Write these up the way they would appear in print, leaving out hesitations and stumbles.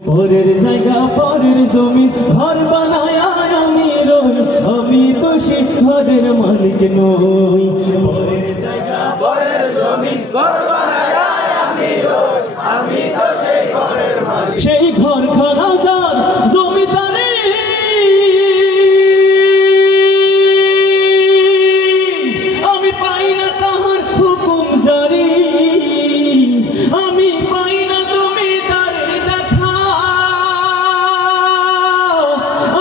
পরের জায়গা পরের জমিন ঘর বানায় আমি রই, আমি তো সে ঘরের মালিক নই। পরের জায়গা পরের জমিন ঘর বানায় আমি রই, আমি তো সেই ঘরের মালিক। সেই ঘর খানা যার জমিদারি, আমি পাই না তাহার হুকুম জারি, আমি পাই না জমিদারের দেখা,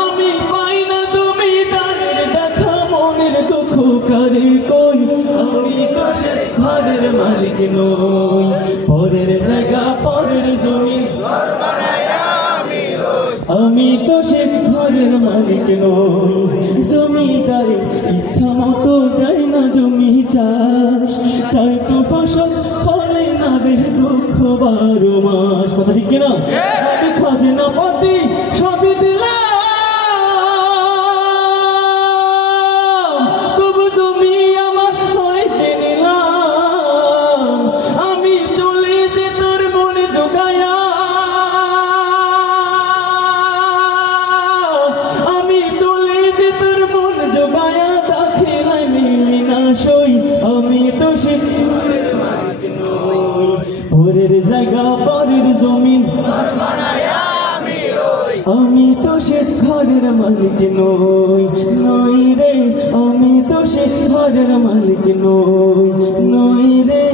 আমি পাই না জমিদারের দেখা। মনের দুঃখ কারে কই, আমি তো সেই ঘরের মালিক নই। পরের জায়গা পরের জমি ঘর বানায় আমি রই, আমি তো সে ঘরের মালিক নই। জমিদারের ইচ্ছা মতো দেয় না জমি চাষ, তাই তো ফসল ফলে না রে দুঃখ 12 মাস। কথা ঠিক কিনা? আমি খাজনা পাতি সবই দিলাম, তবু জমি আমার হইতে নিলাম। আমি চলে যে তোর মনে জোগায়া, আমি চলে যে তোর মন জোগায়া, দেখে নাই মিলি না সই, আমি তো সে ঘরের মালিক নই। পরের জায়গা পরের জমিন ঘর বানায় আমি রই, আমি তো সে ঘরের মালিক নই। নই রে, আমি তো সে ঘরের মালিক নই, নই রে।